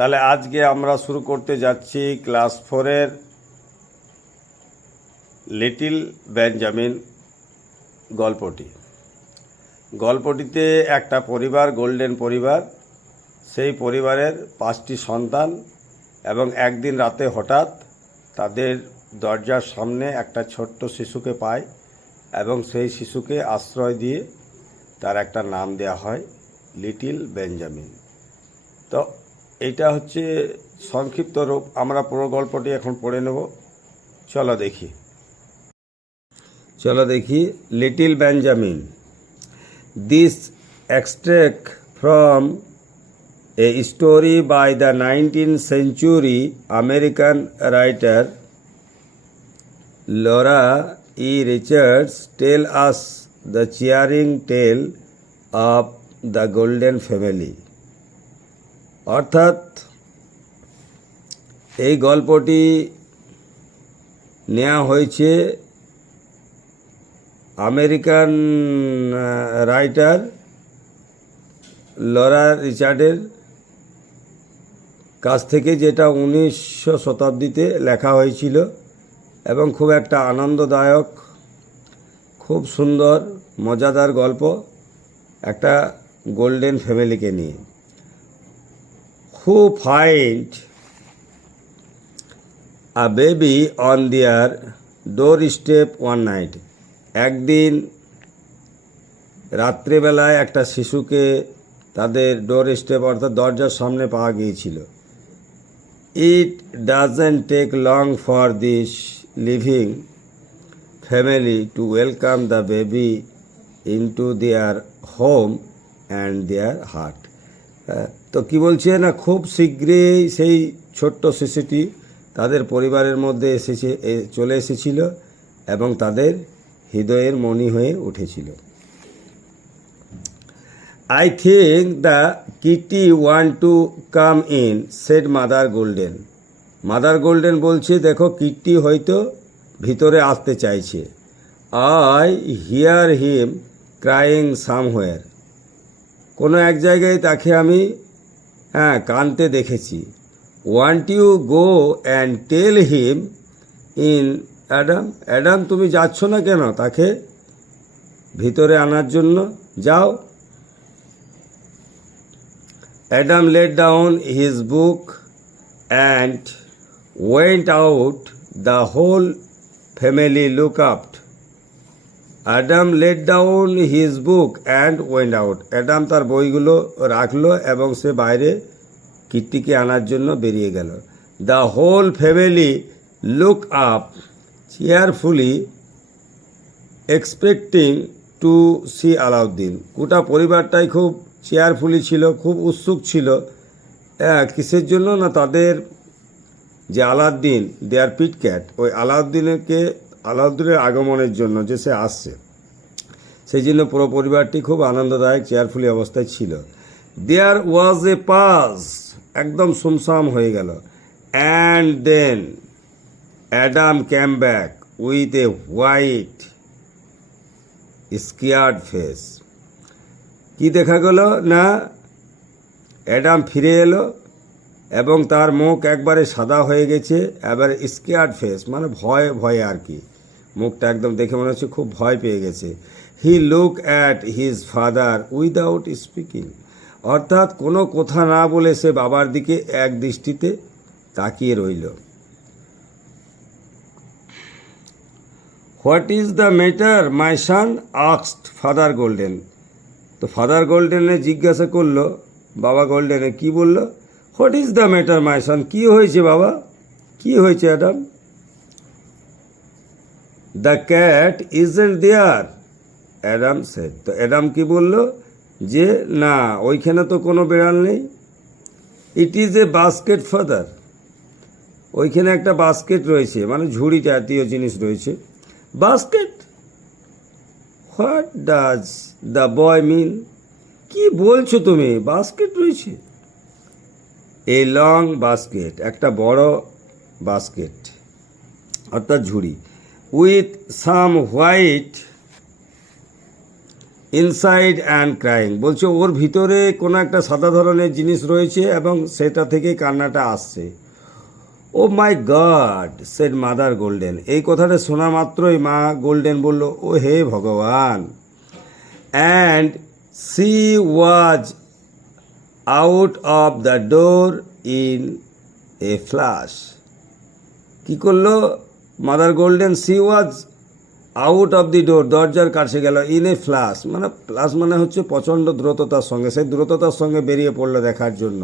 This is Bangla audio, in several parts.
তাহলে আজকে আমরা শুরু করতে যাচ্ছি ক্লাস 4-এর লিটল বেঞ্জামিন গল্পটিতে একটা পরিবার, গোল্ডেন পরিবার, সেই পরিবারের 5টি সন্তান এবং একদিন রাতে হঠাৎ তাদের দরজার সামনে একটা ছোট্ট শিশুকে পায় এবং সেই শিশুকে আশ্রয় দিয়ে তার একটা নাম দেওয়া হয় লিটল বেঞ্জামিন। তো এইটা হচ্ছে সংক্ষিপ্ত রূপ। আমরা পুরো গল্পটি এখন পড়ে নেব। চলো দেখি little Benjamin. This extract from a story by the 19th century American writer Laura E. Richards tell us the cheering tale of the Golden Family। অর্থাৎ এই গল্পটি নেওয়া হয়েছে আমেরিকান রাইটার লরা রিচার্ডের কাছ থেকে, যেটা 1900 শতাব্দীতে লেখা হয়েছিল এবং খুব একটা আনন্দদায়ক, খুব সুন্দর মজাদার গল্প, একটা গোল্ডেন ফ্যামিলিকে নিয়ে। Who find a baby on their doorstep one night। একদিন রাত্রেবেলায় একটা শিশুকে তাদের ডোর স্টেপ অর্থাৎ দরজার সামনে পাওয়া গিয়েছিল। It doesn't take long for this living family to welcome the baby into their home and their heart. তো কি বলছে না, খুব শীঘ্রই সেই ছোট্ট শিশুটি তাদের পরিবারের মধ্যে চলে এসেছিল এবং তাদের হৃদয়ের মণি হয়ে উঠেছিল। I think the kitty want to come in said Mother Golden. Mother Golden বলছে, দেখো কিটি হয়তো ভিতরে আসতে চাইছে। I hear him crying somewhere. কোনো এক জায়গায় তাকে আমি কাঁদতে দেখেছি। Want you go and tell him in Adam. Adam, তুমি যাচ্ছ না কেন তাকে ভিতরে আনার জন্য? যাও। Adam let down his book and went out. The whole family look up. Adam let down his book and went out. Adam তার বইগুলো রাখলো এবং সে বাইরে কিট্টিকে আনার জন্য বেরিয়ে গেল। The whole family look up cheerfully expecting to see Alauddin. গোটা পরিবারটাই খুব চেয়ারফুলি ছিল, খুব উৎসুক ছিল। কিসের জন্য না, তাদের যে আলাউদ্দিন, দেয়ার পিট ক্যাট, ওই আলাউদ্দিনের আগমনের জন্য, যে সে আসছে, সেই জন্য পুরো পরিবারটি খুব আনন্দদায়ক চেয়ারফুলি অবস্থায় ছিল। There was a pause. একদম সুমসাম হয়ে গেল। And then Adam came back with a white scared face. কি দেখা গেল না, অ্যাডাম ফিরে এলো এবং তার মুখ একবারে সাদা হয়ে গেছে। এবার স্কেয়ার্ড ফেস মানে ভয়ে আর কি, মুখটা একদম দেখে মনে হচ্ছে খুব ভয় পেয়ে গেছে। He look at his father without speaking. অর্থাৎ কোনো কথা না বলে সে বাবার দিকে এক দৃষ্টিতে তাকিয়ে রইল। What is the matter my son asked Father Golden. তো ফাদার গোল্ডেনে জিজ্ঞাসা করলো বাবা গোল্ডেনে, কি বলল? What is the matter my son. কী হয়েছে বাবা, কী হয়েছে Adam? The cat isn't there Adam said. তো অ্যাডাম কি বলল যে না, ওইখানে তো কোনো বেড়াল নেই। It is a basket Father. ওইখানে একটা বাস্কেট রয়েছে, মানে ঝুড়ি জাতীয় জিনিস রয়েছে। বাস্কেট? হোয়াট ডাজ দ্য বয় মিন। কি বলছো তুমি, বাস্কেট রয়েছে? এ লং বাস্কেট, একটা বড় বাস্কেট অর্থাৎ ঝুড়ি। With some white inside and crying, বলছে ওর ভিতরে কোনো একটা সাদা ধরনের জিনিস রয়েছে এবং সেটা থেকে কান্নাটা আসছে। ও মাই গড, সেড মাদার গোল্ডেন। এই কথাটা শোনা মাত্রই মা গোল্ডেন বলল, ও হে ভগবান। And she was out of the door in a flash. কী করলো Mother Golden? She was out of the door, দরজার কাছে গেল। ইন এ ফ্ল্যাশ মানে হচ্ছে প্রচণ্ড দ্রুততার সঙ্গে, সেই দ্রুততার সঙ্গে বেরিয়ে পড়লো দেখার জন্য।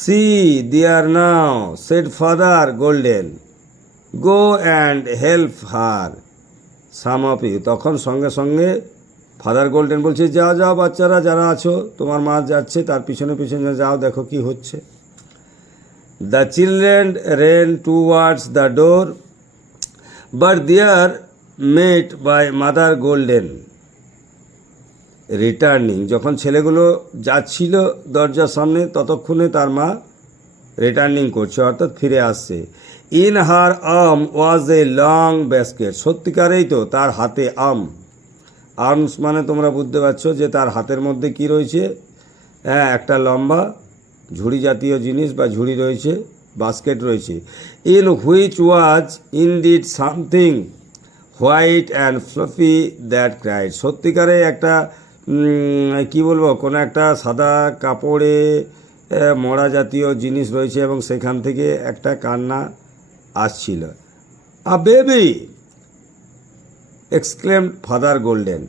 See there now, said Father Golden, go and help her some of you. তখন সঙ্গে সঙ্গে ফাদার গোল্ডেন বলছে, যাও যাও বাচ্চারা যারা আছো, তোমার মা যাচ্ছে তার পিছনে পিছনে যাও, দেখো কি হচ্ছে। The children ran towards the door but there met by Mother Golden returning. যখন ছেলেগুলো যাচ্ছিল দরজার সামনে, ততক্ষণে তার মা রিটার্নিং করছে, অর্থাৎ ফিরে আসছে। In her arm was a long basket. সত্যিকারেই তো তার হাতে আর্মস মানে তোমরা বুঝতে পারছো যে তার হাতের মধ্যে কি রয়েছে। হ্যাঁ, একটা লম্বা ঝুড়ি জাতীয় জিনিস বা ঝুড়ি রয়েছে, বাস্কেট রয়েছে। In which was indeed something white and fluffy that cried. সত্যিকারে একটা কি বলবো, কোনো একটা সাদা কাপড়ে মরা জাতীয় জিনিস রয়েছে এবং সেখান থেকে একটা কান্না আসছিল। আ বেবি, এক্সক্লেমড ফাদার গোল্ডেন।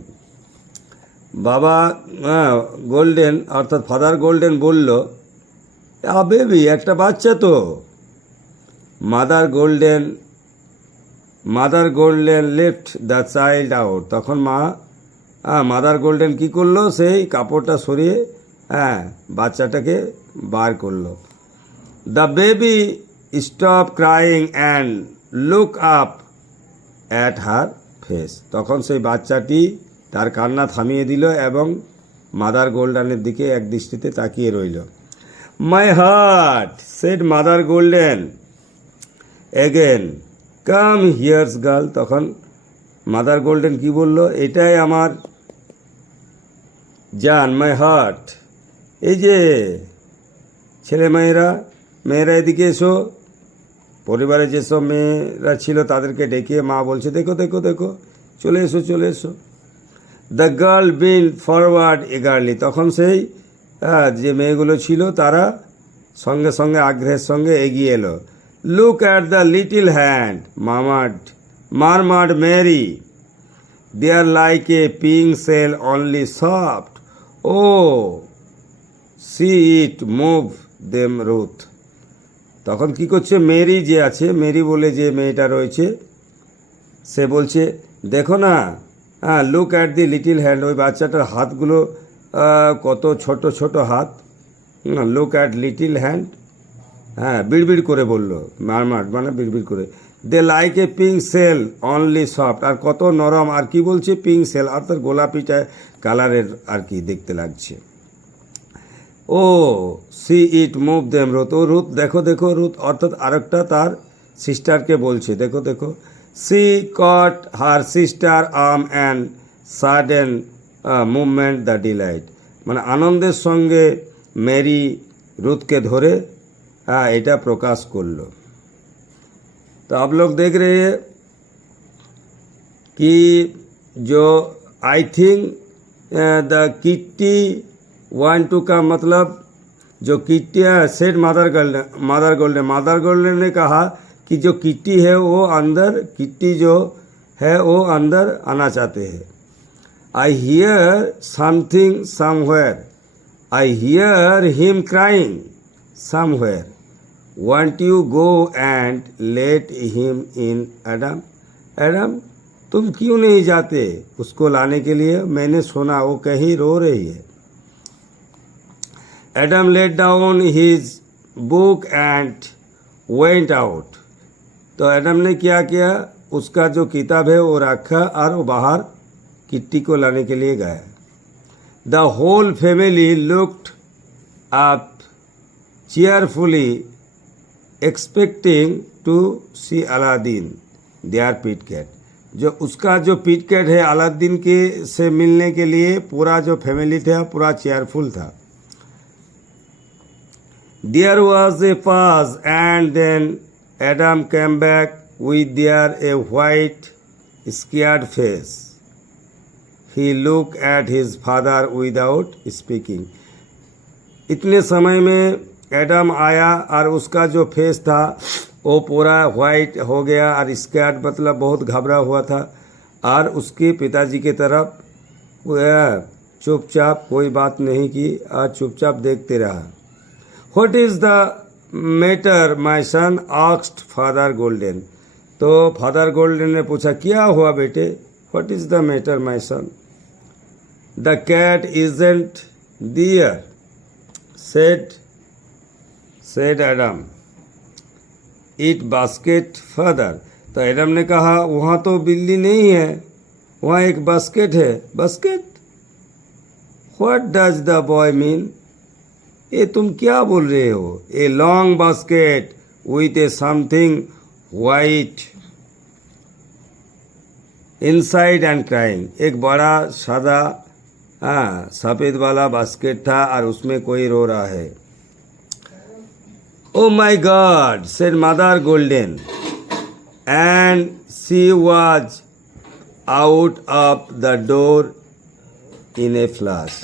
বাবা গোল্ডেন অর্থাৎ ফাদার গোল্ডেন বলল, আ বেবি, একটা বাচ্চা তো। Mother golden left the child out. তখন মাদার গোল্ডেন কি করলো, সেই কাপড়টা সরিয়ে বাচ্চাটাকে বার করলো। The baby stop crying and look up at her face. তখন সেই বাচ্চাটি তার কান্না থামিয়ে দিল এবং মাদার গোল্ডেনের দিকে এক দৃষ্টিতে তাকিয়ে রইল। My heart, said Mother Golden again, come here's girl. তখন মাদার গোল্ডেন কি বলল, এটাই আমার জান, মাই হার্ট। এই যে মেয়েরা এদিকে এসো। পরিবারে যেসব মেয়েরা ছিল তাদেরকে ডেকে মা বলছে, দেখো দেখো দেখো, চলে এসো। The girl been forward eagerly. তখন সেই যে মেয়েগুলো ছিল তারা সঙ্গে সঙ্গে আগ্রহের সঙ্গে এগিয়ে এলো। Look at the little hand murmured Mary, they are like a pink shell only soft, oh see it move them Ruth. তখন কি করছে, মেরি যে আছে, মেরি বলে যে মেয়েটা রয়েছে, সে বলছে, দেখো না, look at the little hand. ওই বাচ্চাটার হাতগুলো কত ছোট ছোট হাত। লুক অ্যাট লিটিল হ্যান্ড, বিড়বিড় করে বললো, মারমাড মানে বিড়বিড় করে। They like a pink shell only soft, আর কত নরম। আর কি বলছে, পিঙ্ক সেল অর্থাৎ গোলাপিটা কালারের আর কি দেখতে লাগছে। ও see it move them Ruth, O Ruth দেখো দেখো, রুথ অর্থাৎ আরেকটা তার সিস্টারকে বলছে, দেখো দেখো। She caught her sister arm and sudden movement the delight, মানে আনন্দের সঙ্গে মেরি রুথকে ধরে এটা প্রকাশ করলো। तो आप लोग देख रहे हैं कि जो I think the kitty want to का मतलब जो किट्टी सेठ मादर गोल्डन ने कहा कि जो किट्टी है वो अंदर, किट्टी जो है वो अंदर आना चाहते हैं। I hear something somewhere, I hear him crying somewhere, want you go and let him in Adam तुम क्यों नहीं जाते उसको लाने के लिए, मैंने सुना वो कहीं रो रही है। Adam let down his book and went out. तो एडम ने क्या किया, उसका जो किताब है वो रखा और वो बाहर किट्टी को लाने के लिए गया। The whole family looked up cheerfully expecting to see Aladdin, their pet cat। जो उसका जो पिटकेट है अलादीन के से मिलने के लिए पूरा जो फैमिली था पूरा चेयरफुल था. There was a pause and then Adam came back with there a white scared face. He looked at his father without speaking. इतने समय में एडम आया और उसका जो फेस था वो पूरा वाइट हो गया और स्कैर्ड मतलब बहुत घबरा हुआ था और उसके पिताजी की तरफ चुपचाप कोई बात नहीं की और चुपचाप देखते रहा. What is the matter, my son? asked Father Golden. तो फादर गोल्डन ने पूछा क्या हुआ बेटे. What is the matter, my son? The cat isn't there, said Adam. Eat basket, father. तो एडम ने कहा वहाँ तो बिल्ली नहीं है, वहाँ एक बास्केट है. Basket? What does the boy mean? ये तुम क्या बोल रहे हो. A long basket with A something white inside and crying. एक बड़ा सादा सफ़ेद वाला बास्केट था और उसमें कोई रो रहा है. Oh my God, said Mother Golden, and she was out of the door in a flash.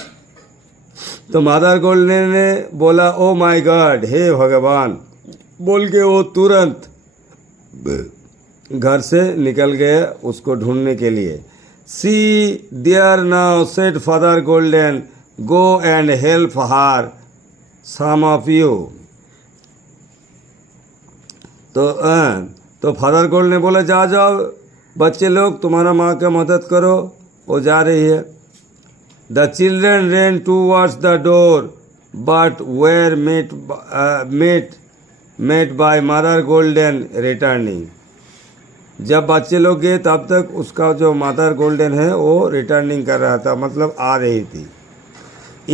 तो मदर गोल्डन ने बोला ओ माय गॉड, हे भगवान बोल के वो तुरंत घर से निकल गए उसको ढूंढने के लिए. See there now, said Father Golden, go and help her some of you. तो फादर गोल्डन ने बोला जा जाओ बच्चे लोग तुम्हारा माँ का मदद करो. वो जा रही है. The children ran towards the door, but were met by Mother Golden returning. जब बच्चे लोग गए तब तक उसका जो मदर गोल्डन है वो रिटर्निंग कर रहा था, मतलब आ रही थी.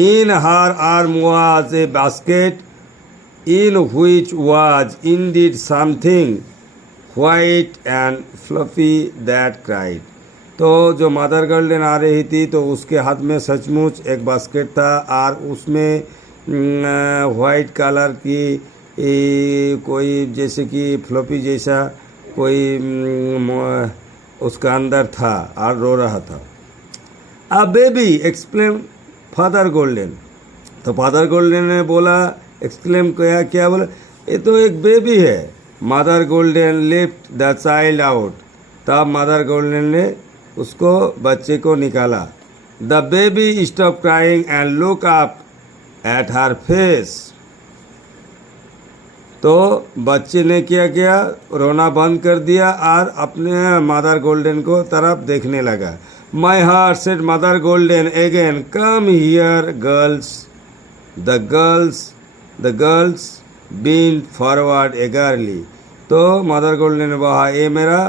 In her arm was a basket in which was indeed something white and fluffy that cried. तो जो मदर गोल्डन आ रही थी तो उसके हाथ में सचमुच एक बास्केट था और उसमें वाइट कलर की कोई जैसे कि फ्लॉपी जैसा कोई उसका अंदर था और रो रहा था. A baby, explain father Golden. तो फादर गोल्डन ने बोला, एक्सप्लेन क्या बोला, ये तो एक बेबी है. Mother golden lift the child out. तब मदर गोल्डन ने उसको बच्चे को निकाला. The baby stop crying and look up at her face. तो बच्चे ने क्या किया, रोना बंद कर दिया और अपने मदर गोल्डन को तरफ देखने लगा. My heart, said Mother Golden again, come here girls. The girls bent forward eagerly. तो मदर गोल्डन ने कहा ये मेरा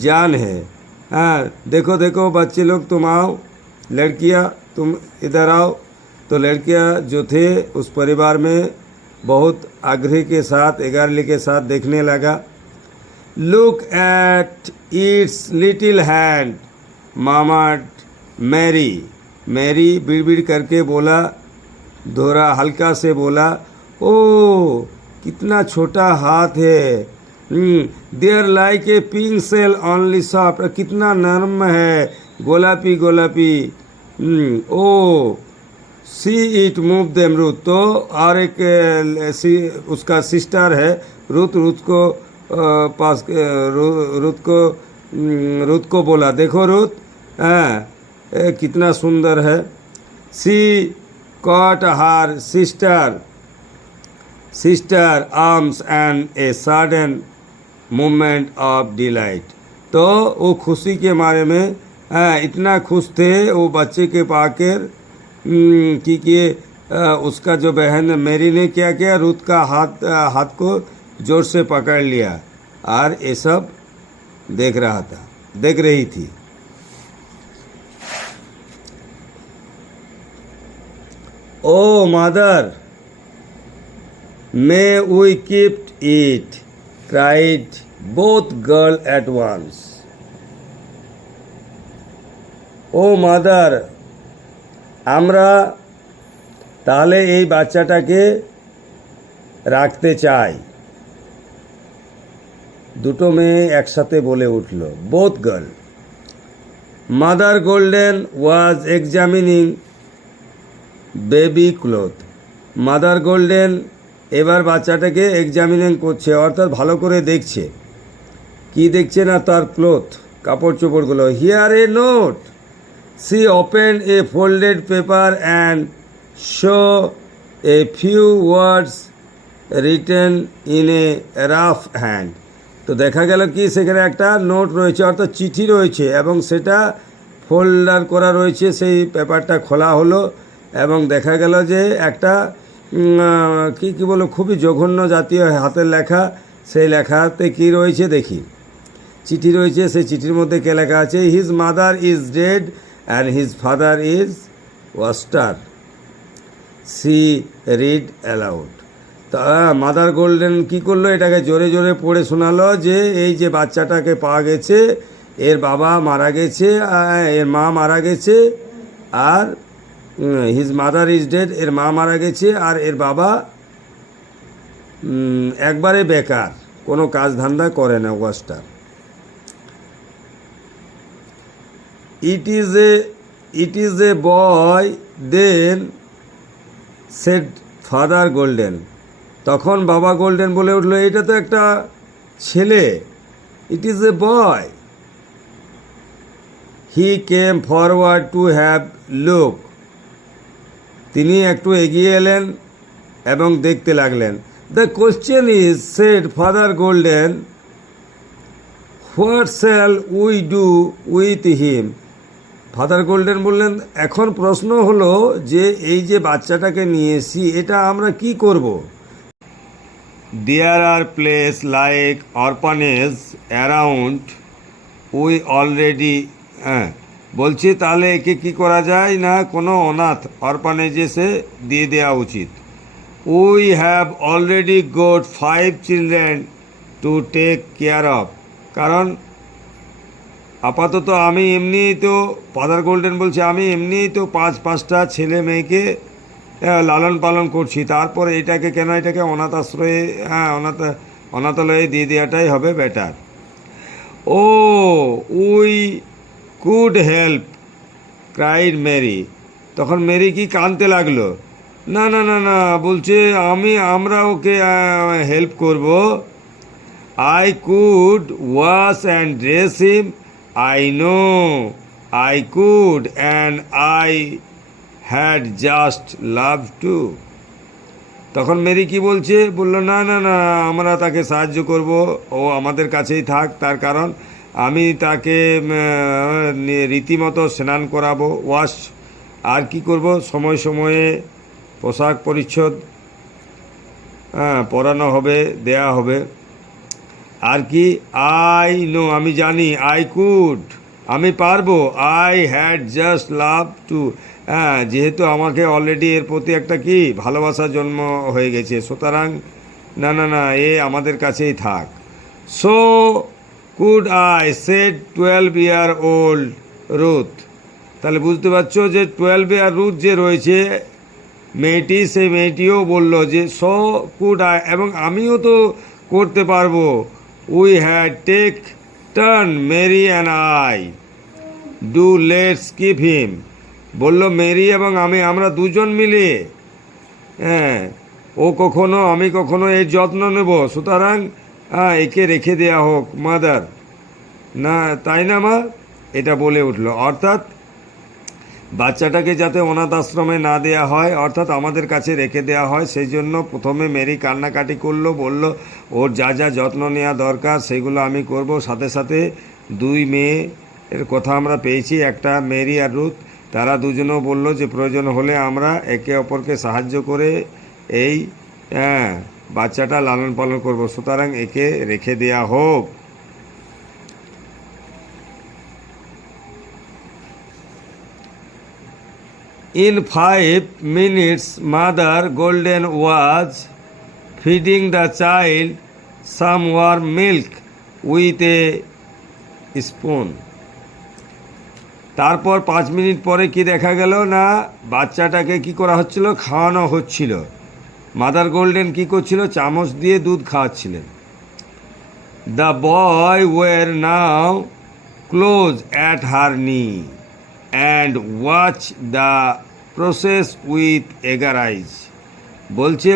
जान है. देखो देखो बच्चे लोग तुम आओ, लड़कियां तुम इधर आओ. तो लड़कियां जो थे उस परिवार में बहुत आग्रह के साथ एगारली के साथ देखने लगा. Look at its little hand mama Mary. Mary बिड़ करके बोला, दोहरा हल्का से बोला, ओ कितना छोटा हाथ है. They're like a pink shell only soft. कितना नरम है, गोलापी गोलापी. Oh see it move them Ruth. तो और एक उसका सिस्टर है रूथ. रूथ को पास रूथ को बोला, देखो रूथ कितना सुंदर है. She caught her sister arms and a sudden moment of delight. तो वो खुशी के मारे में इतना खुश थे वो बच्चे के पाकर कि उसका जो बहन मेरी ने क्या किया, रूथ का हाथ को जोर से पकड़ लिया और ये सब देख रही थी. ओ mother, may we keep it, cried both girl at once. Oh mother, আমরা তাহলে এই বাচ্চাটাকে রাখতে চাই। দুটো মেয়ে একসাথে বলে উঠল, both girl. Mother Golden was examining baby cloth. Mother golden এবার বাচ্চাটাকে এক্সামিনিং করছে, অর্থাৎ ভালো করে দেখছে। কি দেখছে না, তার ক্লোথ, কাপড় চোপড়গুলো। Here a note. She open a folded paper and show a few words written in a rough hand. তো দেখা গেল কি সেখানে একটা নোট রয়েছে, অর্থাৎ চিঠি রয়েছে, এবং সেটা ফোল্ডার করা রয়েছে। সেই পেপারটা খোলা হলো এবং দেখা গেল যে একটা কি বলো, খুবই জঘন্য জাতীয় হাতের লেখা। সেই লেখাতে কি রয়েছে দেখি, চিঠি রয়েছে। সেই চিঠির মধ্যে কে লেখা আছে, his mother is dead and his father is waster. She read aloud. তা মাদার গোল্ডেন কি করলো, এটাকে জোরে জোরে পড়ে শোনালো যে এই যে বাচ্চাটাকে পাওয়া গেছে, এর বাবা মারা গেছে, এর মা মারা গেছে, আর হিজ মাদার ইজ ডেড, এর মা মারা গেছে, আর এর বাবা একবারে বেকার, কোনো কাজ ধান্দা করে না, waster. It is a boy then said Father Golden. তখন বাবা গোল্ডেন বলে উঠলো, এটা তো একটা ছেলে, it is a boy. He came forward to have look. তিনি একটু এগিয়ে এলেন এবং দেখতে লাগলেন। The question is, said Father Golden, what shall we do with him. Father Golden বললেন, এখন প্রশ্ন হলো যে এই যে বাচ্চাটাকে নিয়ে এসি, এটা আমরা কি করব? There are place like orphanage around we already. বলছি তাহলে একে কি করা যায় না, কোনো অনাথ অরফানেজে দিয়ে দেওয়া উচিত। We have already got 5 children to take care of. কারণ আপাতত আমি এমনিই তো, ফাদার গোল্ডেন বলছে, আমি এমনিই তো 5-5টা ছেলে মেয়েকে লালন পালন করছি, তারপরে এটাকে কেন, এটাকে অনাথ আশ্রয়ে, অনাথালয়ে দিয়ে দেওয়াটাই হবে better. Oh we could help, cried Mary. তখন মেরি কি কাঁদতে লাগলো, না না না না, বলছে আমরা ওকে হেল্প করব। I could wash and dress him, I know I could and I had just love to. তখন মেরি কি বলছে, বললো না না না, আমরা তাকে সাহায্য করব, ও আমাদের কাছেই থাক, তার কারণ আমি তাকে রীতিমতো স্নান করাবো, ওয়াশ, আর কি করব, সময় সময়ে পোশাক পরিচ্ছদ পরানো হবে, দেয়া হবে। আর কি, আই নো, আমি জানি, আই কুড, আমি পারবো, I had just love two, যেহেতু আমাকে অলরেডি এর প্রতি একটা কি ভালোবাসা জন্ম হয়ে গেছে, সুতরাং না না না, এ আমাদের কাছেই থাক। So could I, said 12-year-old Ruth. তাহলে বুঝতে পারছো যে 12-year রুথ যে রয়েছে মেয়েটি, সেই মেয়েটিও বলল যে সো কুড আই, এবং আমিও তো করতে পারবো। We had take turn, Mary and I, do let's keep him. বলল মেরি এবং আমরা দুজন মিলে, ও কখনো আমি কখনো এর যত্ন নেব, সুতরাং একে রেখে দেয়া হোক মাদার, না তাই না মা, এটা বলে উঠল। অর্থাৎ বাচ্চাটাকে যাতে অনাথ আশ্রমে না দেয়া হয়, অর্থাৎ আমাদের কাছে রেখে দেওয়া হয়, সেই জন্য প্রথমে মেরি কান্নাকাটি করলো, বলল ওর যা যা যত্ন নেওয়া দরকার সেগুলো আমি করব। সাথে সাথে দুই মেয়ের কথা আমরা পেয়েছি, একটা মেরি আর রুথ, তারা দুজনেও বলল যে প্রয়োজন হলে আমরা একে অপরকে সাহায্য করে এই বাচ্চাটা লালন পালন করব, সুতরাং একে রেখে দেয়া হোক। In 5 minutes, Mother Golden was feeding the child some warm milk with a spoon. তারপর 5 মিনিট পরে কি দেখা গেল না বাচ্চাটাকে কি করা হচ্ছিল, খাওয়ানো হচ্ছিল। মাদার গোল্ডেন কি করছিল, চামচ দিয়ে দুধ খাওয়াচ্ছিলেন। The boy were now close at her knee and watch the process with eager eyes. বলছে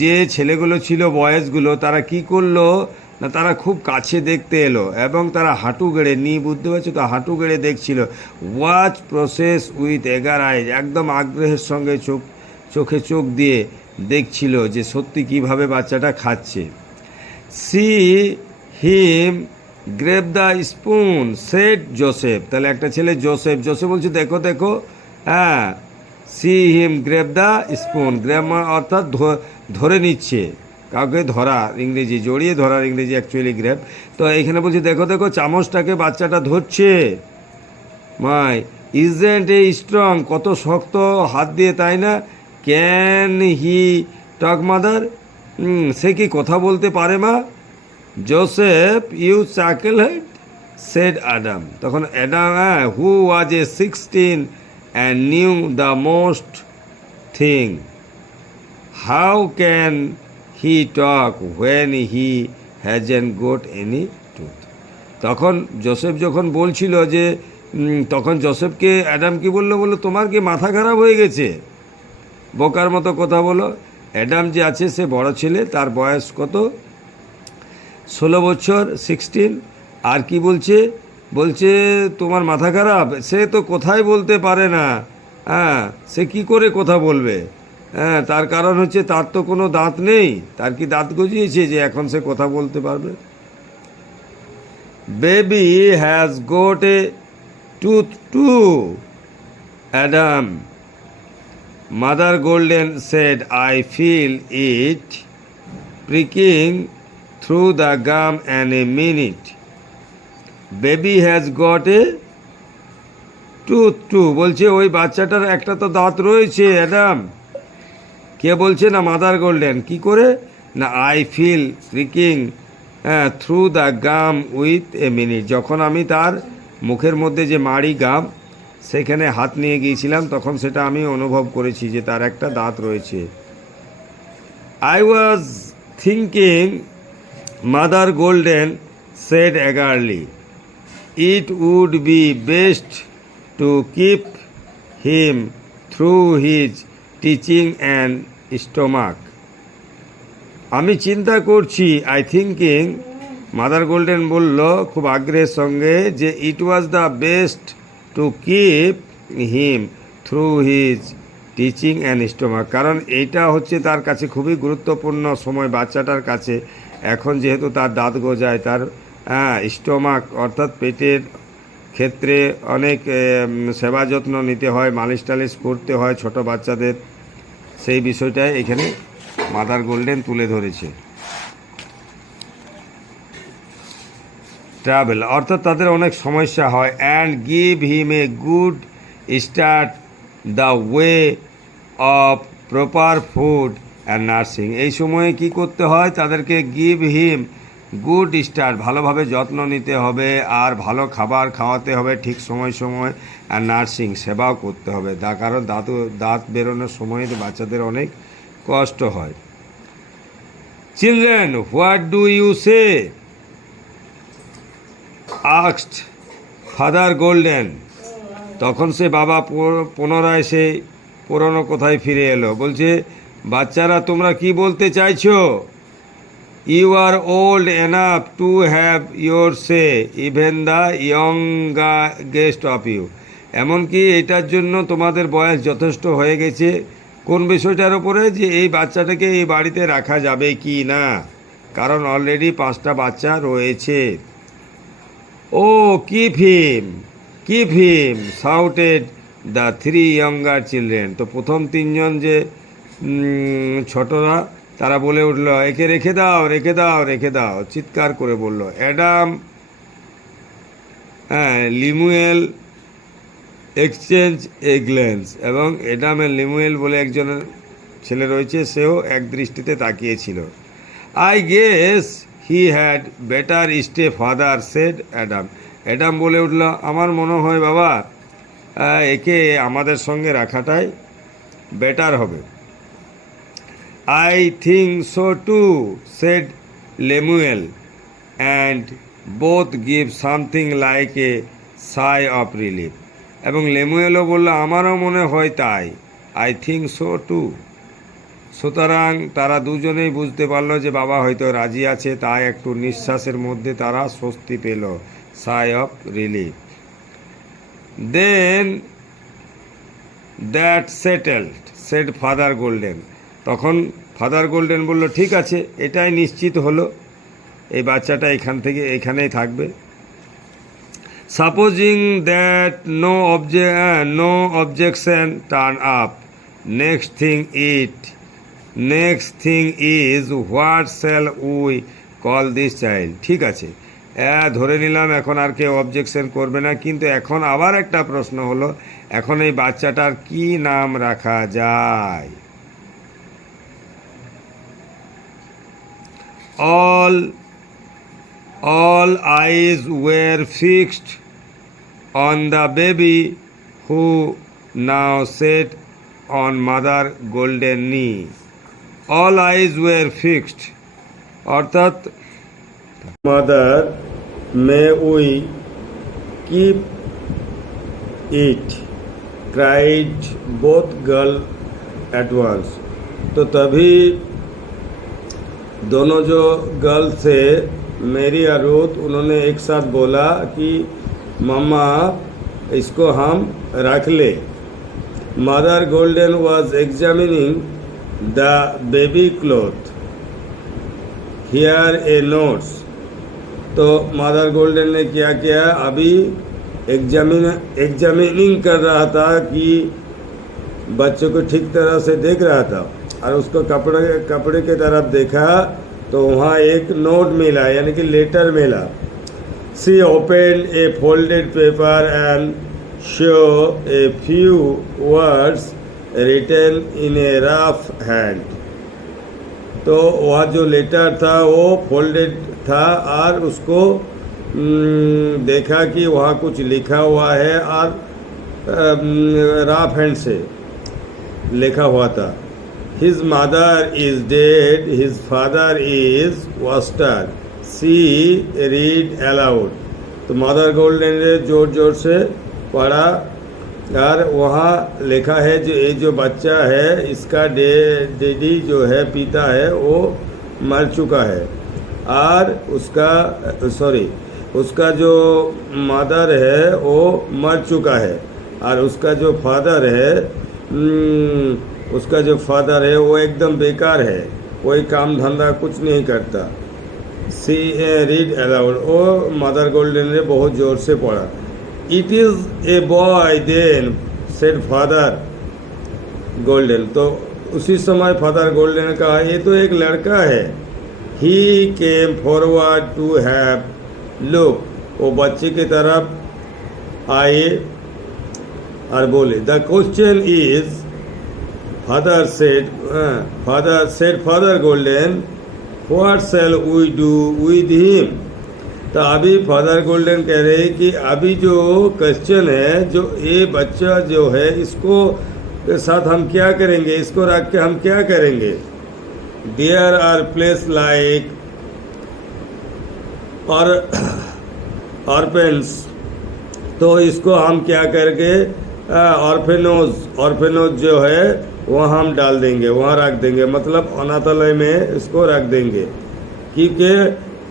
যে ছেলেগুলো ছিল, বয়েজগুলো, তারা কি করলো না তারা খুব কাছে দেখতে এলো এবং তারা হাঁটু গেড়ে, বুঝতে পারছো তো, হাঁটু গেড়ে দেখছিল। ওয়াচ প্রসেস উইথ এগার আইজ, একদম আগ্রহের সঙ্গে চোখে চোখ দিয়ে দেখছিল যে সত্যি কিভাবে বাচ্চাটা খাচ্ছে। See him grab the spoon said Joseph, তাহলে একটা ছেলে জোসেফ বলছে দেখো দেখো, হ্যাঁ, see him grab the spoon, grab অর্থাৎ ধরে নিচ্ছে, কাউকে ধরা, ইংরেজি জড়িয়ে ধরার ইংরেজি অ্যাকচুয়ালি গ্রেভ। তো এখানে বলছে দেখো দেখো চামচটাকে বাচ্চাটা ধরছে। মাই ইজেন্ট এ স্ট্রং, কত শক্ত হাত দিয়ে, তাই না? ক্যান হি টক মাদার, সে কি কথা বলতে পারে মা? জোসেফ ইউ চাকেল হেড সেড অ্যাডাম, তখন Adam, who was a 16 and knew the most thing, how can he talk when he hasn't got any tooth. তখন জোসেফ যখন বলছিল যে, তখন জোসেফকে অ্যাডাম কি বললো, তোমার কি মাথা খারাপ হয়ে গেছে, বোকার মতো কথা বলো। অ্যাডাম যে আছে সে বড় ছেলে, তার বয়স কত, 16 বছর, 16। আর কি বলছে তোমার মাথা খারাপ, সে তো কথাই বলতে পারে না, হ্যাঁ, সে কি করে কথা বলবে, হ্যাঁ, তার কারণ হচ্ছে তার তো কোনো দাঁত নেই, তার কি দাঁত গজিয়েছে যে এখন সে কথা বলতে পারবে? Baby has got a tooth too Adam, Mother Golden said I feel it pricking through the gum and a minute. Baby has got a tooth too, বলছে ওই বাচ্চাটার একটা তো দাঁত রয়েছে অ্যাডাম। কে বলছে না মাদার গোল্ডেন। কি করে না I feel pricking through the gum with a minute, যখন আমি তার মুখের মধ্যে যে মাড়ি গাম সেখানে হাত নিয়ে গিয়েছিলাম তখন সেটা আমি অনুভব করেছি যে তার একটা দাঁত রয়েছে। I was thinking, Mother Golden said eagerly, it would be best to keep him through his টিচিং অ্যান্ড স্টোমাক। আমি চিন্তা করছি, আই থিঙ্কিং, মাদার গোল্ডেন বলল খুব আগ্রহের সঙ্গে যে it was the best to keep him through his টিচিং অ্যান্ড স্টোমাক, কারণ এইটা হচ্ছে তার কাছে খুবই গুরুত্বপূর্ণ সময় বাচ্চাটার কাছে, এখন যেহেতু তার দাঁত গজায়, তার স্টোমাক অর্থাৎ পেটের ক্ষেত্রে অনেক সেবা যত্ন নিতে হয়, মালিশ টালিশ করতে হয় ছোট বাচ্চাদের, সেই বিষয়টাই এখানে মাদার গোল্ডেন তুলে ধরেছে। ট্রাভেল অর্থাৎ তাদের অনেক সমস্যা হয়। And give him a good start the way of proper food and nursing, এই সময়ে কি করতে হয় তাদেরকে, গিভ হিম গুড স্টার্ট, ভালোভাবে যত্ন নিতে হবে আর ভালো খাবার খাওয়াতে হবে ঠিক সময় আর নার্সিং, সেবাও করতে হবে, তার কারণ দাঁত বেরোনোর সময় বাচ্চাদের অনেক কষ্ট হয়। Children what do you say asked Father Golden, তখন সে বাবা পুনরায় সে পুরনো কোথায় ফিরে এলো, বলছে বাচ্চারা তোমরা কি বলতে চাইছো? You are old enough to have your say even the youngest of you, এমনকি এটার জন্য তোমাদের বয়স যথেষ্ট হয়ে গেছে। কোন বিষয়টার ওপরে, যে এই বাচ্চাটাকে এই বাড়িতে রাখা যাবে কি না, কারণ অলরেডি 5টা বাচ্চা রয়েছে। Oh keep him shouted the 3 younger children, তো প্রথম 3জন যে ছোটরা তারা বলে উঠল একে রেখে দাও রেখে দাও রেখে দাও, চিৎকার করে বলল। Adam Lemuel exchange a glance, এবং অ্যাডাম লিমুয়েল বলে একজনের ছেলে রয়েছে, সেও এক দৃষ্টিতে তাকিয়েছিল। I guess he had better stay Father said Adam. Adam বলে উঠল, আমার মনে হয় বাবা একে আমাদের সঙ্গে রাখাটাই বেটার হবে। I think so too said Lemuel, and both give something like a sigh of relief. এবং লেমুয়েলও বলল, আমারও মনে হয় তাই, আই থিঙ্ক সো টু। সুতরাং তারা দুজনেই বুঝতে পারলো যে বাবা হয়তো রাজি আছে, তাই একটু নিঃশ্বাসের মধ্যে তারা স্বস্তি পেল, sigh of relief. Then that settled said Father Golden. তখন ফাদার গোল্ডেন বলল, ঠিক আছে, এটাই নিশ্চিত হলো, এই বাচ্চাটা এখানেই থাকবে। Supposing that no objection turn up, next thing is what shall we call this child. ঠিক আছে, ধরে নিলাম এখন আর কেউ অবজেকশন করবে না, কিন্তু এখন আবার একটা প্রশ্ন হলো, এখন এই বাচ্চাটার কি নাম রাখা যায়? All eyes were fixed on the baby, who now sat on Mother Golden knee. All eyes were fixed, অর্থাৎ Mother, may we keep it, cried both girls at once. तो तभी दोनों जो गर्ल थे, मेरी और रूथ, उन्होंने एक साथ बोला कि मम्मा इसको हम रख ले। Mother golden was examining the baby cloth, here A notes. तो मदर गोल्डन ने क्या किया, अभी एग्जामिनिंग कर रहा था कि बच्चों को ठीक तरह से देख रहा था, और उसको कपड़े की तरफ देखा तो वहाँ एक नोट मिला, यानी कि लेटर मिला। She open a folded paper and show a few words written in a rough hand. तो वह जो लेटर था वो फोल्डेड था, और उसको देखा कि वहाँ कुछ लिखा हुआ है, और रफ हैंड से लिखा हुआ था। His mother is dead, his father is Worcester. She read aloud. तो मदर गोल्डन ने जोर जोर से पढ़ा, और वहाँ लिखा है जो ये जो बच्चा है, इसका डैडी जो है, पिता है, वो मर चुका है, और उसका जो मदर है वो मर चुका है, और उसका जो फादर है वो एकदम बेकार है, कोई काम धंधा कुछ नहीं करता। सी रीड अलाउड, वो मदर गोल्डन ने बहुत जोर से पढ़ा। It is a boy then said Father Golden. तो उसी समय फादर गोल्डन ने कहा, ये तो एक लड़का है। He came forward to have look, वो बच्चे की तरफ आए और बोले, the question is, Father Golden, what shall we do with him? तो अभी फादर गोल्डन कह रहे हैं कि अभी जो क्वेश्चन है, जो ये बच्चा जो है, इसको के साथ हम क्या करेंगे, इसको रख के हम क्या करेंगे? There are place like orphans, तो इसको हम क्या करके ऑर्फेनोज जो है वहाँ हम डाल देंगे, वहाँ रख देंगे, मतलब अनाथालय में इसको रख देंगे, क्योंकि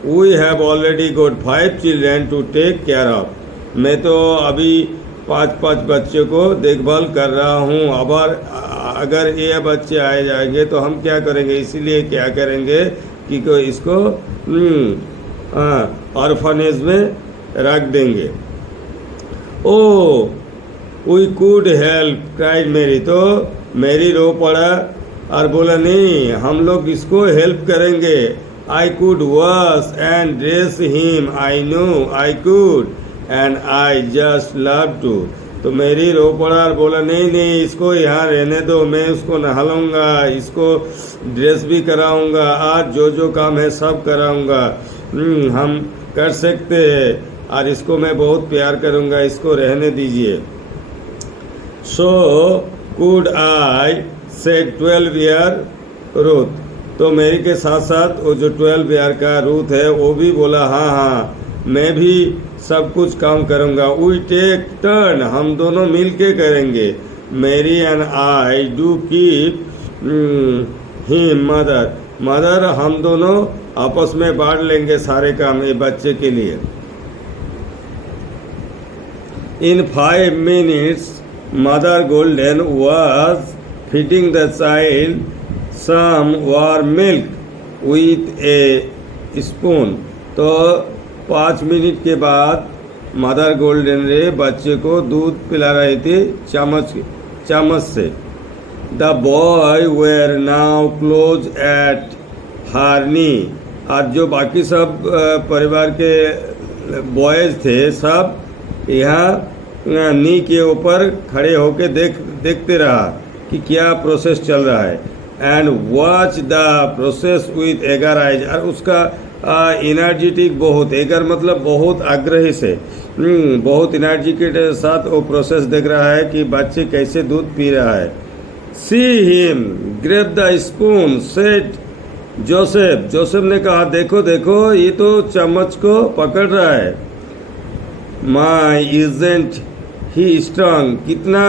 we have already got 5 children to take care of. मैं तो अभी 5 बच्चों को देखभाल कर रहा हूँ, अगर ये बच्चे आए जाएंगे तो हम क्या करेंगे, इसीलिए क्या करेंगे कि इसको ऑर्फनेज में रख देंगे। Oh we could help, cried Mary. तो मेरी रो पड़ा और बोला, नहीं, हम लोग इसको हेल्प करेंगे। I could wash and dress him, I know I could, and I just love to. तो मेरी रो पड़ा और बोला नहीं नहीं इसको यहाँ रहने दो, मैं उसको नहलाऊंगा, इसको ड्रेस भी कराऊंगा, आज जो जो काम है सब कराऊंगा, हम कर सकते हैं और इसको मैं बहुत प्यार करूंगा, इसको रहने दीजिए। So could I said 12 year Ruth, तो मेरी के साथ साथ वो जो 12 ईयर का रूथ है वो भी बोला हाँ हाँ मैं भी सब कुछ काम करूंगा। वी टेक टर्न, हम दोनों मिल के करेंगे। मेरी and I do keep him mother, हम दोनों आपस में बांट लेंगे सारे काम ये बच्चे के लिए। In 5 minutes, Mother Golden was feeding the child some warm milk with a spoon. तो 5 मिनट के बाद मदर गोल्डन रे बच्चे को दूध पिला रही थी चम्मच से। The boy were now close at her knee, आज जो बाकी सब परिवार के बॉयज थे सब यहाँ नी के ऊपर खड़े होके देखते रहा कि क्या प्रोसेस चल रहा है। And watch the process with eager eyes, और उसका एनर्जेटिक बहुत, एगर मतलब बहुत आग्रही से, बहुत एनर्जी के साथ वो प्रोसेस देख रहा है कि बच्चे कैसे दूध पी रहा है। See him grab the spoon said Joseph ने कहा देखो देखो ये तो चम्मच को पकड़ रहा है। माई इजेंट ही स्ट्रांग, कितना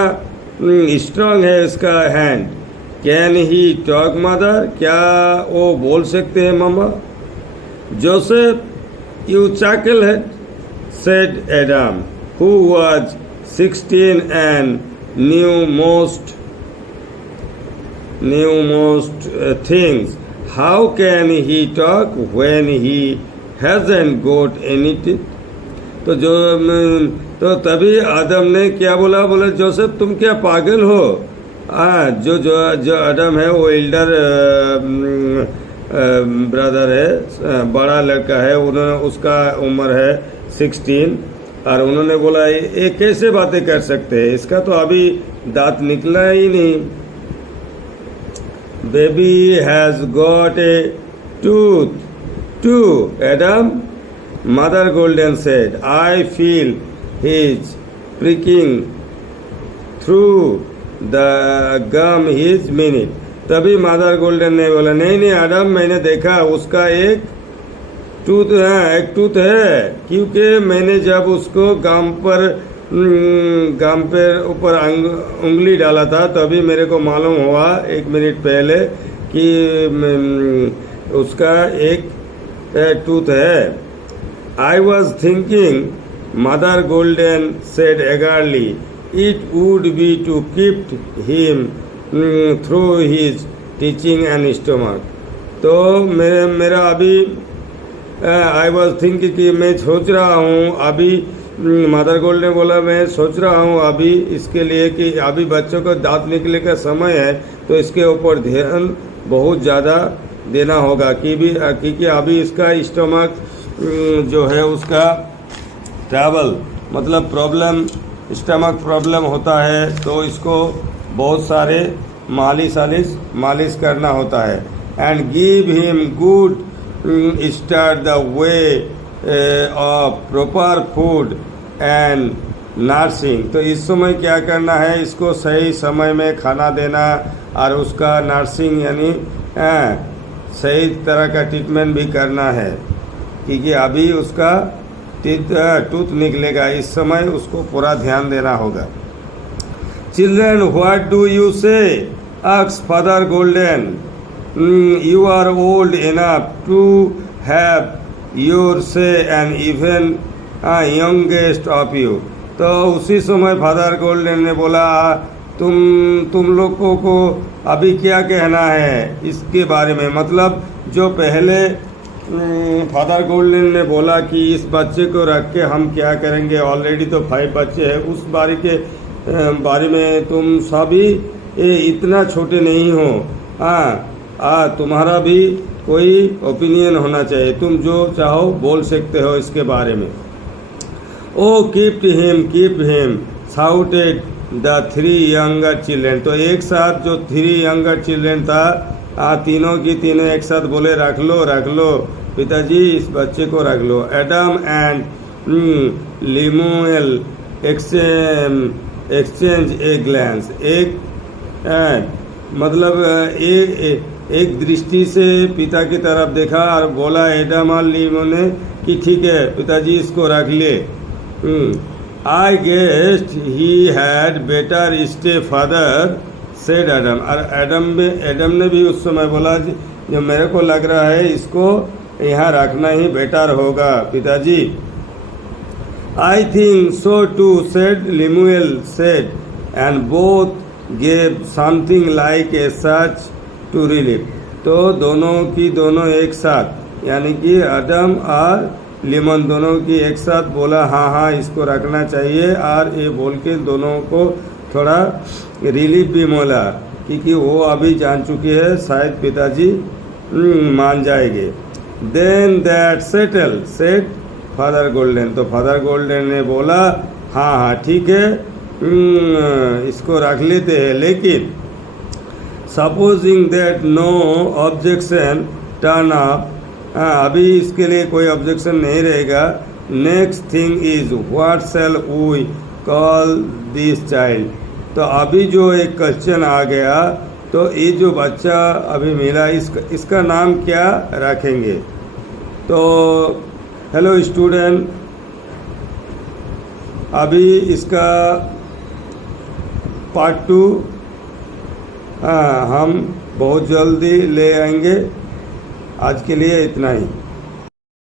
स्ट्रांग है इसका hand. Can he talk mother, क्या वो बोल सकते हैं मम्मा। Joseph you chucklehead, said Adam, who was 16 and knew most things. How can he talk when he hasn't got any teeth? तो तभी आदम ने क्या बोला जोसेफ तुम क्या पागल हो। जो आदम है वो एल्डर ब्रदर है, बड़ा लड़का है, उन्होंने उसका उम्र है 16 और उन्होंने बोला ये कैसे बातें कर सकते हैं, इसका तो अभी दांत निकला ही नहीं। Baby has got a tooth too Adam, Mother Golden said, I feel his pricking through the gum his minute. तभी मदर गोल्डन ने बोला नहीं एडम मैंने देखा उसका एक टूथ है, क्योंकि मैंने जब उसको गाम पर ऊपर उंगली डाला था तभी मेरे को मालूम हुआ 1 मिनट पहले कि उसका एक टूथ है। I was thinking, Mother Golden said eagerly, it would be to keep him through his teething and stomach. तो मेरा अभी आई वॉज थिंकिंग कि मैं सोच रहा हूँ अभी, मदर गोल्ड ने बोला मैं सोच रहा हूँ अभी इसके लिए कि अभी बच्चों को दांत निकले का समय है तो इसके ऊपर ध्यान बहुत ज़्यादा देना होगा क्योंकि अभी इसका स्टमक जो है उसका ट्रैवल मतलब प्रॉब्लम, स्टमक प्रॉब्लम होता है तो इसको बहुत सारे मालिश करना होता है। And give him good start the way of proper food and nursing. तो इस समय क्या करना है, इसको सही समय में खाना देना और उसका नर्सिंग यानी सही तरह का ट्रीटमेंट भी करना है क्योंकि अभी उसका टूथ निकलेगा, इस समय उसको पूरा ध्यान देना होगा। चिल्ड्रन व्हाट डू यू से, asked father golden, you are old enough to have your say and even youngest of you। तो उसी समय फादर गोल्डन ने बोला तुम लोगों को अभी क्या कहना है इसके बारे में। मतलब जो पहले फादर गोल्डन ने बोला कि इस बच्चे को रख के हम क्या करेंगे, ऑलरेडी तो 5 बच्चे हैं, उस बारे में तुम सभी इतना छोटे नहीं हो। तुम्हारा भी कोई ओपिनियन होना चाहिए, तुम जो चाहो बोल सकते हो इसके बारे में। Oh keep him shouted the three younger children। तो एक साथ जो 3 younger children था, तीनों की तीनों एक साथ बोले रख लो पिताजी, इस बच्चे को रख लो। Adam and Lemuel exchange a glance. मतलब एक दृष्टि से पिता की तरफ देखा और बोला एडम और लिमो ने कि ठीक है पिताजी, इसको रख ले। I guessed he had better stay Father said Adam. और एडम ने भी उस समय बोला जो मेरे को लग रहा है इसको यहाँ रखना ही बेटर होगा पिताजी। I think so too said Lemuel said, and both gave something like a such to relief. तो दोनों की दोनों एक साथ, यानी कि एडम और लिमन दोनों की एक साथ बोला हाँ इसको रखना चाहिए, और ये बोल के दोनों को थोड़ा रिलीफ भी मिला, क्योंकि वो अभी जान चुकी है शायद पिताजी मान जाएंगे। Then that settle said Father Golden. तो फादर गोल्डन ने बोला हाँ ठीक है, इसको रख लेते हैं, लेकिन supposing that no objection turn up, अभी इसके लिए कोई ऑब्जेक्शन नहीं रहेगा। Next thing is what shall we call this child. तो अभी जो एक क्वेश्चन आ गया, तो ये जो बच्चा अभी मिला इसका नाम क्या रखेंगे। तो हेलो स्टूडेंट, अभी इसका पार्ट 2 हम बहुत जल्दी ले आएंगे। आज के लिए इतना ही।